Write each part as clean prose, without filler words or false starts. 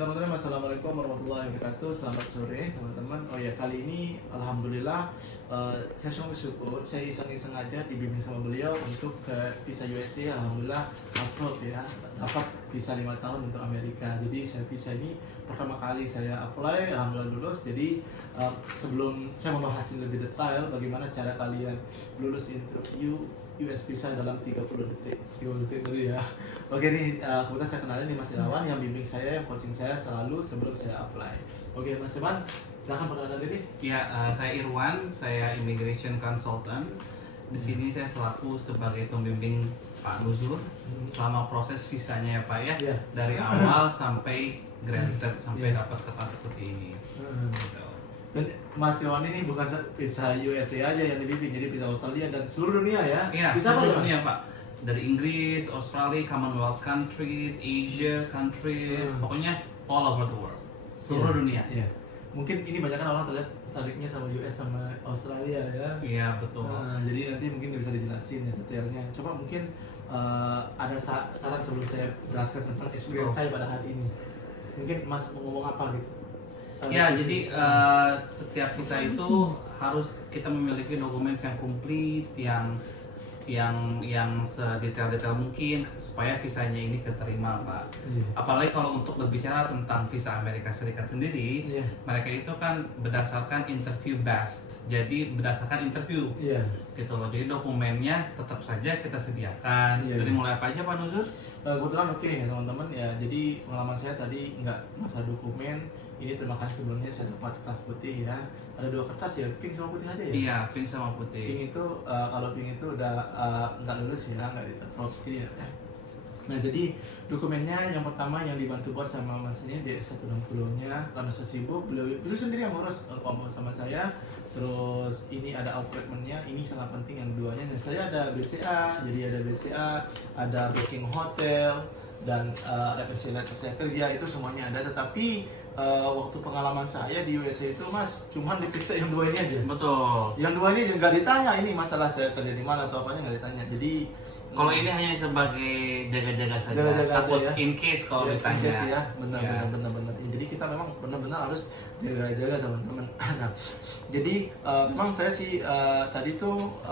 Bismillahirrahmanirrahim. Assalamualaikum warahmatullahi wabarakatuh. Selamat sore teman-teman. Oh ya, kali ini alhamdulillah saya sungguh bersyukur. Saya iseng-iseng aja dibimbing sama beliau untuk ke visa USA. Alhamdulillah approve ya, dapat visa 5 tahun untuk Amerika. Jadi saya visa ini pertama kali saya apply, alhamdulillah lulus. Jadi sebelum saya membahas ini lebih detail, bagaimana cara kalian lulus interview US visa dalam 30 detik dulu ya. Oke nih, kebetulan saya kenalin nih Mas Irawan yang bimbing saya, yang coaching saya selalu sebelum saya apply. Oke Mas Irawan, silahkan perkenalan diri. Ya, saya Irwan, saya immigration consultant. Di sini saya selaku sebagai pembimbing Pak Nuzur selama proses visanya ya Pak ya, Ya. dari awal sampai granted sampai dapat kertas seperti ini. Gitu. Dan Mas Irawan ini bukan visa USA aja yang dibimbing, jadi visa Australia dan seluruh dunia ya. Iya, Bisa apa seluruh ya? dunia Pak. Dari Inggris, Australia, Commonwealth countries, Asia countries, pokoknya all over the world. Seluruh dunia. Iya. Mungkin ini banyak kan orang tertariknya sama US sama Australia ya. Iya, betul. Jadi nanti mungkin bisa dijelasin ya detailnya. Coba mungkin ada saran sebelum saya jelaskan tentang experience saya pada hari ini. Mungkin Mas mau ngomong apa gitu? Ya, jadi setiap visa itu harus kita memiliki dokumen yang komplit, yang sedetail-detail mungkin supaya visanya ini keterima, Pak. Iya. Apalagi kalau untuk berbicara tentang visa Amerika Serikat sendiri, Iya. mereka itu kan berdasarkan interview based, jadi berdasarkan interview. Iya. Gitu loh. Jadi dokumennya tetap saja kita sediakan. Iya, Dari iya. mulai apa aja Pak Nuzur? Kebetulan oke ya teman-teman ya. Jadi pengalaman saya tadi nggak masalah dokumen. Ini terima kasih sebelumnya saya dapat kertas putih ya. Ada 2 kertas ya, pink sama putih aja ya. Iya, pink sama putih. Pink itu kalau pink itu udah nggak lulus ya, nggak di-approve ya. Nah jadi dokumennya yang pertama yang dibantu buat sama Mas ini DS160-nya, karena saya sibuk, beliau sendiri yang ngurus ngomong sama saya. Terus ini ada outfitment-nya, ini sangat penting yang keduanya. Dan saya ada BCA, jadi ada BCA, ada booking hotel, dan referensi letter saya kerja itu semuanya ada. Tetapi waktu pengalaman saya di USA itu Mas, cuman diperiksa yang 2 ini aja. Betul. Yang 2 ini nggak ditanya ini masalah saya kerja di mana atau apanya, nggak ditanya. Jadi Kalau ini hanya sebagai jaga-jaga saja, Jaga-jaga takut aja ya. in case kalau ya, ditanya. iya sih ya, benar. Ya. Jadi kita memang benar-benar harus jaga-jaga teman-teman. Nah, jadi memang saya sih tadi tuh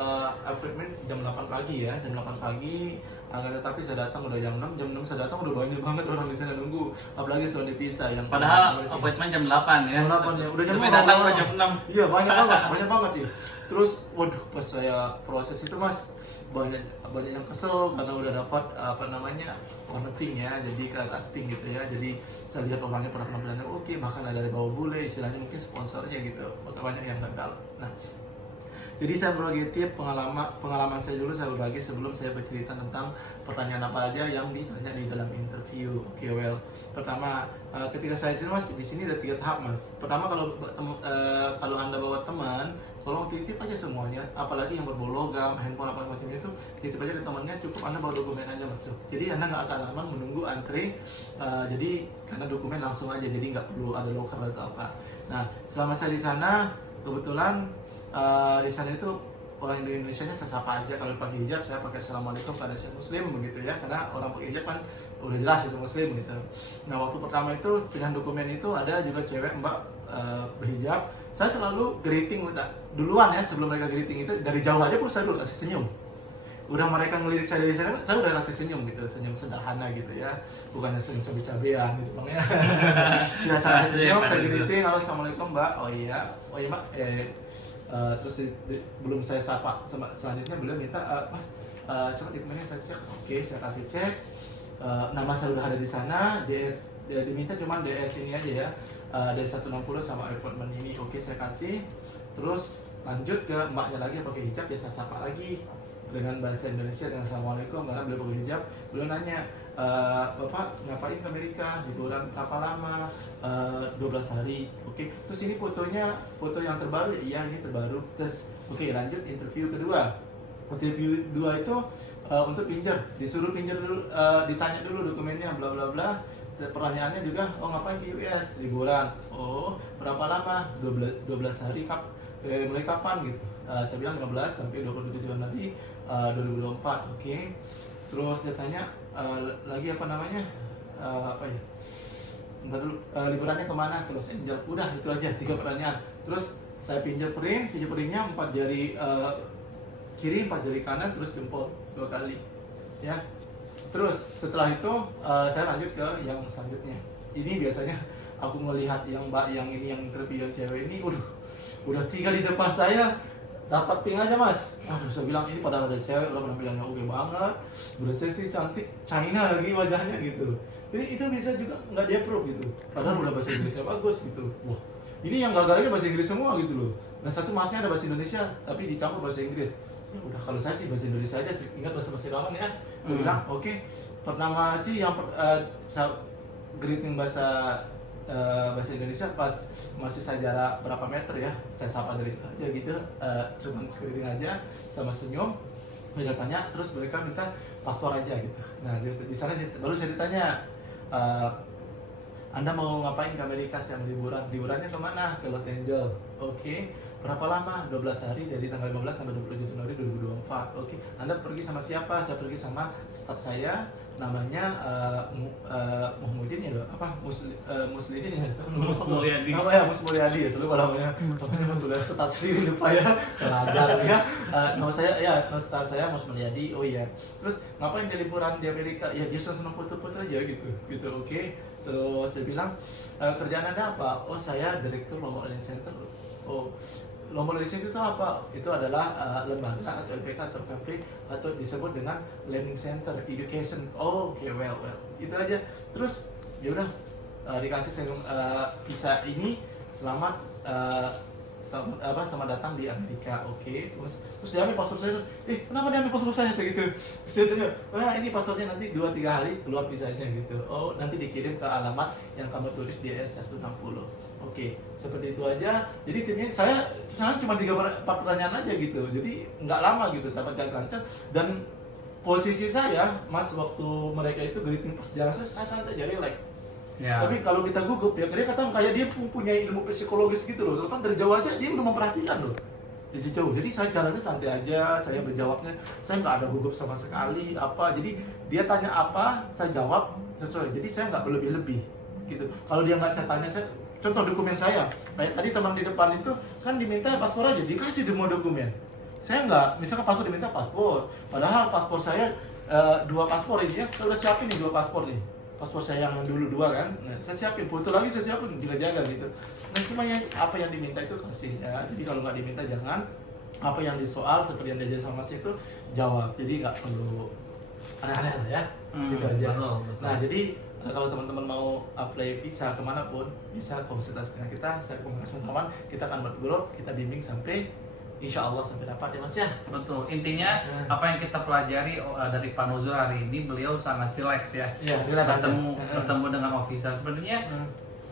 appointment jam 8 pagi ya, jam 8 pagi. Tetapi saya datang udah jam 6 saya datang udah banyak banget orang di sana nunggu. Apalagi soal divisa yang Padahal appointment jam 8 ya. Jam 8 ya, udah jam Tapi 6. datang udah jam 6. Iya, banyak banget ya. Terus waduh, pas saya proses itu Mas, banyak yang kesel karena udah dapat warna pink ya, jadi ke atas pink gitu ya. Jadi saya lihat orangnya pada penampilannya oke, bahkan ada dari bawah bule, istilahnya mungkin sponsornya gitu. Banyak yang gagal. Nah, jadi saya berbagi tip pengalaman saya dulu, saya berbagi sebelum saya bercerita tentang pertanyaan apa aja yang ditanya di dalam interview. Oke, pertama ketika saya di sini ada 3 tahap Mas. Pertama kalau Anda bawa teman, tolong titip aja semuanya, apalagi yang berbau logam, handphone apa macam itu, titip aja ke temannya, cukup Anda bawa dokumen aja masuk. Jadi Anda nggak akan lama menunggu antre, jadi karena dokumen langsung aja, jadi nggak perlu ada loker atau apa. Nah, selama saya di sana kebetulan di sana itu orang Indonesianya saya sapa aja. Kalau pakai hijab saya pakai assalamualaikum pada saya muslim begitu ya, karena orang pakai hijab kan udah jelas itu muslim gitu. Nah waktu pertama itu dengan dokumen itu ada juga cewek mbak berhijab, saya selalu greeting duluan ya, sebelum mereka greeting itu dari jauh aja pun saya dulu kasih senyum. Udah mereka ngelirik saya dari sana, saya udah kasih senyum gitu, senyum sederhana gitu ya, bukan senyum cabe-cabean gitu bang ya. Ya saya kasih senyum, saya greeting, halo assalamualaikum mbak, oh iya mbak, terus belum saya sapa selanjutnya beliau minta mas coba dokumennya saya cek. Oke, saya kasih cek, nama saya udah ada di sana, diminta cuma DS ini aja ya, DS160 sama appointment ini. Oke, saya kasih, terus lanjut ke mbaknya lagi pakai hijab, ya saya sapa lagi dengan bahasa Indonesia dengan assalamualaikum, karena beliau pakai hijab. Beliau nanya, bapak ngapain ke Amerika, liburan berapa lama? 12 hari. Oke, terus ini foto yang terbaru. Iya, ini terbaru. Terus oke, lanjut interview kedua. Interview kedua itu untuk pinjam, disuruh pinjam dulu, ditanya dulu dokumennya bla bla bla. Pertanyaannya juga, oh ngapain ke US, liburan. Oh, berapa lama? 12 hari mulai kapan gitu. Saya bilang 15 sampai 27 Januari 2024. Oke. Terus dia tanya lagi bentar dulu, liburannya kemana? Ke Los Angeles. Udah itu aja 3 pertanyaan. Terus saya fingerprintnya 4 jari kiri, 4 jari kanan, terus jempol 2 kali. Ya. Terus setelah itu saya lanjut ke yang selanjutnya. Ini biasanya aku melihat yang mbak yang ini yang interview yang cewek ini, udah 3 di depan saya dapat ping aja mas. Waduh, saya bilang ini padahal ada cewek udah penampilannya oke banget, bersih cantik, China lagi wajahnya gitu. Jadi itu bisa juga nggak di approve gitu. Padahal udah bahasa Inggrisnya bagus gitu. Wah, ini yang gagal ini bahasa Inggris semua gitu loh. Nah satu masnya ada bahasa Indonesia tapi dicampur bahasa Inggris. Ya udah kalau saya sih bahasa Indonesia aja, ingat bahasa kawan ya. Saya bilang oke. Pertama sih yang saya greeting bahasa Indonesia pas masih saya jarak berapa meter ya, saya sapa dari aja gitu, cuman screening aja sama senyum, mereka tanya, terus mereka minta paspor aja gitu. Nah di sana baru saya ditanya, Anda mau ngapain ke Amerika sih, liburannya kemana? Ke Los Angeles. Oke. Berapa lama? 12 hari dari tanggal 15 sampai 20 Januari 2024. Oke. Anda pergi sama siapa? Saya pergi sama staf saya, namanya Muhyiddin ya, apa? Muslidin ya? Mus Mulyadi. Namanya Mus Mulyadi ya, selalu namanya. Namanya Mus Mulyadi, staf sendiri lupa ya. Belajar ya. Nama saya ya, staf saya Mus Mulyadi. Oh iya. Terus ngapain di liburan di Amerika? Ya dia senang foto-foto aja gitu. Gitu, oke. Terus dia bilang, kerjaan Anda apa? Oh saya direktur Lombok Learning Center. Oh, Lombok Learning Center itu apa? Itu adalah lembaga atau LPK atau KP atau disebut dengan Learning Center Education. Oh, oke, well. Itu aja. Terus ya udah dikasih visa ini, selamat datang di Amerika. Oke. Terus dia ambil paspor saya. Kenapa dia ambil paspor saya segitu? Terus dia tanya, "Wah, ini paspornya nanti 2-3 hari keluar visanya gitu." Oh, nanti dikirim ke alamat yang kamu tulis di S160. Oke, seperti itu aja. Jadi timnya saya cuma 3-4 pertanyaan aja gitu. Jadi nggak lama gitu saya pakai lancar. Dan posisi saya, Mas, waktu mereka itu greeting pas jalan saya santai aja, relax. Ya. Tapi kalau kita gugup ya, dia kata kayak dia punya ilmu psikologis gitu loh. Kan dari jauh aja dia udah memperhatikan loh. Dari jauh. Jadi saya jalannya santai aja, saya berjawabnya, saya nggak ada gugup sama sekali apa. Jadi dia tanya apa, saya jawab sesuai. Jadi saya nggak berlebih-lebih gitu. Kalau dia nggak saya tanya, saya contoh dokumen saya, kayak tadi teman di depan itu kan diminta paspor aja, dikasih semua dokumen. Saya nggak, misalkan paspor diminta paspor, padahal paspor saya 2 paspor ini ya, saya udah siapin nih 2 paspor nih. Paspor saya yang dulu 2 kan, nah, saya siapin, foto lagi saya siapin, jaga gitu. Nah cuma apa yang diminta itu kasih ya, jadi kalau nggak diminta jangan, apa yang disoal seperti yang diajar sama Mas itu jawab, jadi nggak perlu aneh-aneh lah ya, gitu aja. Betul. Nah jadi kalau teman-teman mau apply visa kemanapun bisa konsultasi dengan kita, saya komunikasi teman, kita akan buat grup, kita bimbing sampai insya Allah sampai dapat ya Mas ya. Betul, intinya apa yang kita pelajari dari Pak Nuzul hari ini, beliau sangat relax ya, bertemu dengan officer. Sebenarnya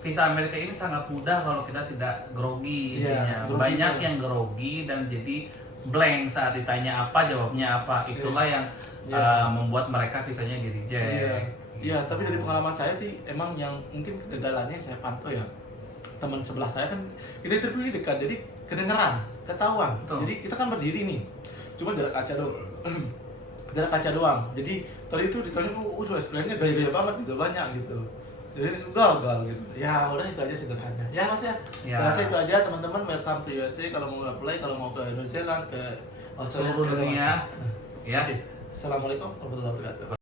visa Amerika ini sangat mudah kalau kita tidak grogi intinya. Banyak yang grogi dan jadi blank saat ditanya apa, jawabnya apa. Itulah yang membuat mereka visanya di reject. Iya, tapi dari pengalaman saya sih emang yang mungkin kegagalannya saya pantau ya, teman sebelah saya kan kita interview dekat, jadi kedengeran, ketahuan. Betul. Jadi kita kan berdiri nih, cuma jarak kaca doang. Jarak kaca doang. Jadi tadi itu ditanya, experience-nya gaya-gaya banget gitu, banyak gitu. Jadi gagal gitu. Ya udah itu aja sederhana. Ya Mas ya. Saya rasa itu aja teman-teman, welcome to USA kalau mau apply, kalau mau ke New Zealand, ke Australia, seluruh dunia. Ya. Assalamualaikum warahmatullahi wabarakatuh.